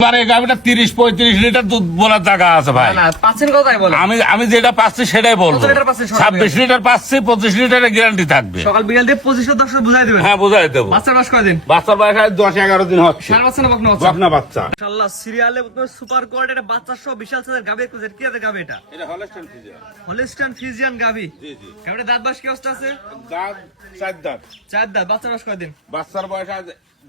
30-35 litre দুধ বলার জায়গা আছে ভাই। আমি যেটা পাচ্ছি সেটাই বলবো। 26 লিটার পাচ্ছি, 25 লিটারের গ্যারান্টি থাকবে। সকাল বিকাল দিয়ে 25-10 বুঝাই দেবেন। হ্যাঁ, বুঝাই দেবো। বাচ্চার বয়স কয়দিন? বাচ্চার বয়স 10-11 দিন হচ্ছে। সারা বাচ্চা না বকনা বাচ্চা? বকনা বাচ্চা। মাশাআল্লাহ, সিরিয়ালে সুপার কোয়ালিটি একটা বাচ্চা সহ বিশাল সাইজের গাভী একটু কি আছে গাভী এটা? এটা হলস্টাইন ফ্রিজিয়ান। হলিস্টাইন ফ্রিজিয়ান গাভী। জি জি। গাভীর দাঁত বয়স কি অবস্থা আছে? দাঁত 4 দাঁত। 4 দাঁত। বাচ্চার বয়স কয়দিন? বাচ্চার বয়স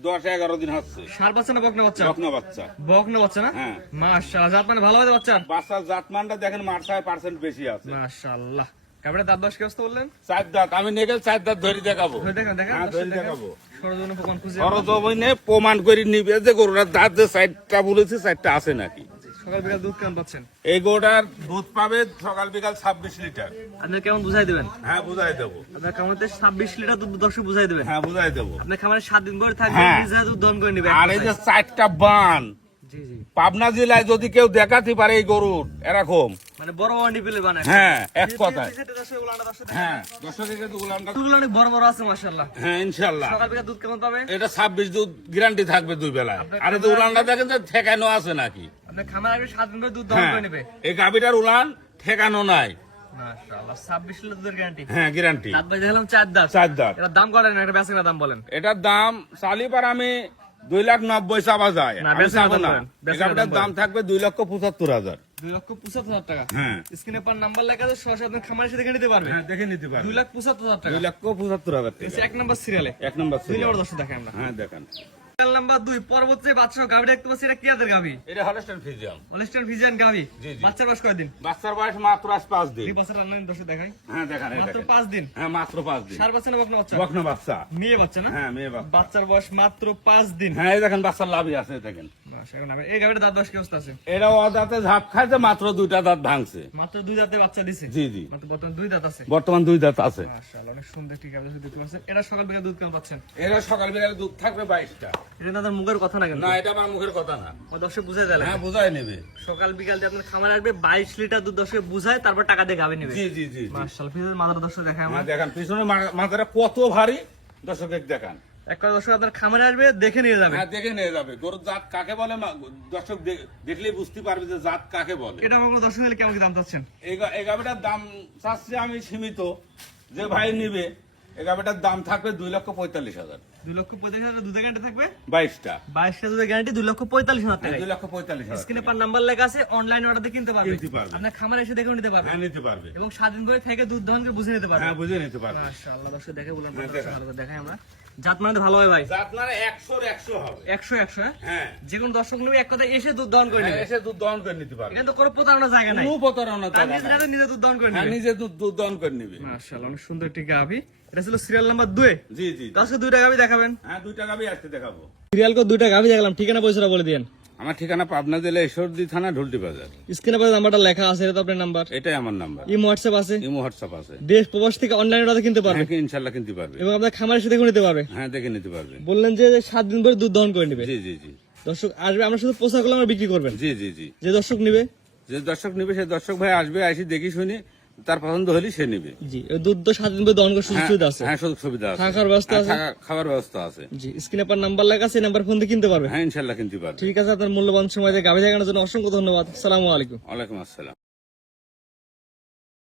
10-11 দিন হচ্ছে। সার বাচ্চা না বকনা বাচ্চা? বকনা বাচ্চা। বকনা বাচ্চা না? হ্যাঁ। মাশাআল্লাহ, জাত মানে ভালো হবে বাচ্চা? বাচ্চার জাতমানটা দেখেন, মার্সায় % বেশি আছে। মাশাআল্লাহ। গাভীর দাঁত বয়স কি অবস্থা বললেন? 4 দাঁত। আমি নেগেল 4 দাঁত ধরে দেখাবো। দেখেন দেখেন। হ্যাঁ, ধরে দেখাবো। সরজমিনে প্রমাণ খুঁজে সরজমিনে প্রমাণ করে নিবে যে গরুটার দাঁত যে 4টা বলেছি 4টা আছে নাকি। সকাল বিকাল দুধ কেমন পাচ্ছেন? এই গরুটার দুধ পাবে সকাল বিকাল 26 লিটার। আপনি কেমন বুঝাই দেবেন? হ্যাঁ, বুঝাই দেবো। আপনার খামারে 26 লিটার দুধ দর্শক বুঝাই দেবেন? হ্যাঁ, বুঝাই দেবো। আপনার খামারে 7 দিন পরে থাকবে, হ্যাঁ। নিজে দুধ দহন করে নিবে। আর এই যে 4টা বান জি জি। পাবনা জেলায় যদি কেউ দেখাতে পারে এই গরুর এরকম, মানে বড় বড় নিপিলে বানায়। হ্যাঁ, এক কথায়। হ্যাঁ, হ্যাঁ, দর্শকের উলানটা। দুধগুলো অনেক বড় বড় আছে মাশাআল্লাহ। হ্যাঁ, ইনশাল্লাহ। সকাল বিকাল দুধ কেমন পাবে? এটা 26 দুধ গ্যারান্টি থাকবে 2 বেলায়। আর এই যে উলানটা দেখেন যে ঠেকানো আছে নাকি। আপনার খামারে আসবে 7 দিন পরে দুধ দহন হ্যাঁ, করে নেবে। এই গাভীটার উলান ঠেকানো নাই। মাশাআল্লাহ, 26 লিটার দুধের গ্যারান্টি। হ্যাঁ, গ্যারান্টি। দাঁত বাজে দিলাম 4 দাঁত। 4 দাঁত। এটার দাম করেন, একটা বেচা দাম বলেন। এটার দাম চালিপার আমি 2,90,000 চাওয়া যায়। না, আমি বেচা চাবো দাম না। বলেন, বেচা এই গাভীটার দাম দাম থাকবে 2,75,000। 2,75,000 টাকা। হ্যাঁ। স্ক্রিনে পার নাম্বার লেখা আছে, সরাসরি আপনার খামারে এসে দেখে নিতে পারবে। হ্যাঁ, দেখে নিতে পারবে। 2,75,000 টাকা। 2,75,000 টাকা। এক নম্বর সিরিয়ালে 1 নম্বর 2 সিরিয়াল। নম্বর দর্শক দেখেন আমরা। হ্যাঁ, দেখেন। সিরিয়াল নাম্বার 2 পরবর্তী বাচ্চা গাভী দেখতে পাচ্ছি, এটা কি জাতের গাভী? এটা হলস্টাইন ফ্রিজিয়ান। হলিস্টাইন ফ্রিজিয়ান গাভী। জি, জি। বাচ্চার বয়স কয়দিন? বাচ্চার বয়স মাত্র 5 দিন। এই বাচ্চাটা অনলাইন দর্শক দেখাই। হ্যাঁ, দেখেন। এই মাত্র দেখেন। 5 দিন। হ্যাঁ, মাত্র 5 দিন। সার বাচ্চা না বকনা বাচ্চা? বকনা বাচ্চা। মেয়ে বাচ্চা না? হ্যাঁ, মেয়ে বাচ্চা। বাচ্চার বয়স মাত্র 5 দিন। হ্যাঁ, এই দেখেন বাচ্চার লাভই আছে দেখেন। এই গাভীর দাঁত বয়স কি অবস্থা আছে? এটা দাঁতে ঝাপ খাইতে মাত্র 2টা দাঁত ভাঙছে। মাত্র 2 দাঁতে বাচ্চা দিছে। জি জি। মাত্র বর্তমানে 2 দাঁত আছে। বর্তমান 2 দাঁত আছে। মাশাআল্লাহ, অনেক সুন্দর একটি গাভী দেখতে পাচ্ছেন। এটা সকাল বিকাল দুধ কেমন পাচ্ছেন? এরা সকাল বিকালে দুধ থাকবে 22টা। এটা তাদের মুখের কথা না কিন্তু। না, এটা আমার মুখের কথা না। ও দর্শক বুঝাই দেয়। হ্যাঁ, বুঝাই নেবে। সকাল বিকাল দিয়ে আপনার খামারে আসবে, 22 লিটার দুধ দর্শক বুঝায়, তারপর টাকা দিয়ে গাভী নেবে। জি জি জি। মাশাআল্লাহ, ফিজের মাথার দর্শক দেখায় আমরা। হ্যাঁ, দেখেন পিছনে মাথাটা কত ভারী, দর্শকের দেখান। একটা দর্শক আপনার খামারে আসবে, দেখে নিয়ে যাবে। হ্যাঁ, দেখে নিয়ে যাবে গরুর জাত কাকে বলে। দর্শক দেখলেই বুঝতে পারবে যে জাত কাকে বলে। এটা আমার কোনো দর্শক নিলে কেমন কি দাম চাচ্ছেন? এই গাভীটার দাম চাচ্ছি আমি সীমিত, যে ভাই নিবে এই গাভীটার দাম থাকবে 2,45,000। 2,45,000 দুধের গ্যারান্টি থাকবে? 22টা। 22টা দুধের গ্যারান্টি 2,45,000 টাকা। 2,45,000। স্ক্রিনে পার নাম্বার লেখা আছে, অনলাইন অর্ডার দিয়ে কিনতে পারবে। কিনতে পারবে। আপনার খামারে এসে দেখে নিতে পারবে। হ্যাঁ, নিতে পারবে। এবং 7 দিন ধরে থেকে দুধ দহন করে বুঝে নিতে পারবে। হ্যাঁ, বুঝে নিতে পারবে। মাশাআল্লাহ, দর্শক দেখে বলেন। হ্যাঁ, দেখান। ভালো করে দেখাই আমরা। জাত মানে তো ভালো হয় ভাই। জাত মানে 100-র 100 হবে। 100 হ্যাঁ? হ্যাঁ। যে কোনো দর্শক নেবে এক কথায় এসে দুধ দহন করে হ্যাঁ, নেবে। এসে দুধ দহন করে নিতে পারবে। এখানে তো কোনো প্রতারণার জায়গা নাই। কোনো প্রতারণা তার জায়গা নাই। নিজে দুধ দহন করে হ্যাঁ, নেবে। নিজে দুধ দহন করে নিবে। মাশাআল্লাহ, অনেক সুন্দর একটি গাভী। এটা ছিল সিরিয়াল নাম্বার 2। জি জি। দর্শক 2টা গাভী দেখাবেন। হ্যাঁ, 2টা গাভী আসতে দেখাবো। সিরিয়াল কো 2টা গাভী দেখলাম, ঠিকানা পয়সাটা বলে দিয়েন। আমার ঠিকানা পাবনা জেলা ঈশ্বরদী থানা ঢুলটি বাজার। স্ক্রিনে পাশে নাম্বারটা লেখা আছে, এটা তো আপনার নাম্বার। এটাই আমার নাম্বার। ইমো হোয়াটসঅ্যাপ আছে? ইমো হোয়াটসঅ্যাপ আছে। দেশ প্রবাস থেকে অনলাইন অর্ডার কিনতে পারবে। হ্যাঁ, ইনশাল্লাহ কিনতে পারবে। এবং আপনার খামারে এসে দেখে নিতে পারবে। হ্যাঁ, দেখে নিতে পারবে। বললেন যে 7 দিন পরে দুধ দহন করে নেবে। জি জি জি। দর্শক আসবে, আমরা শুধু পোশাক গুলো আমরা বিক্রি করবেন। জি জি জি। যে দর্শক নিবে, যে দর্শক নিবে সে দর্শক ভাই আসবে, আসি দেখি শুনি তার পছন্দ হলে সে নিবে। জি, ওই দুধ তো 7 দিন পরে দহন করার সুযোগ সুবিধা আছে। হ্যাঁ, সুযোগ সুবিধা আছে। থাকার ব্যবস্থা আছে? খাবার ব্যবস্থা আছে। জি, স্ক্রিনে পার নাম্বার লেখা আছে, নাম্বার ফোন দিয়ে কিনতে পারবে। হ্যাঁ, ইনশাল্লাহ কিনতে পারবে। ঠিক আছে, আপনার মূল্যবান সময় দিয়ে গাভী দেখানোর জন্য অসংখ্য ধন্যবাদ। আসসালামু আলাইকুম। ওয়ালাইকুম আসসালাম।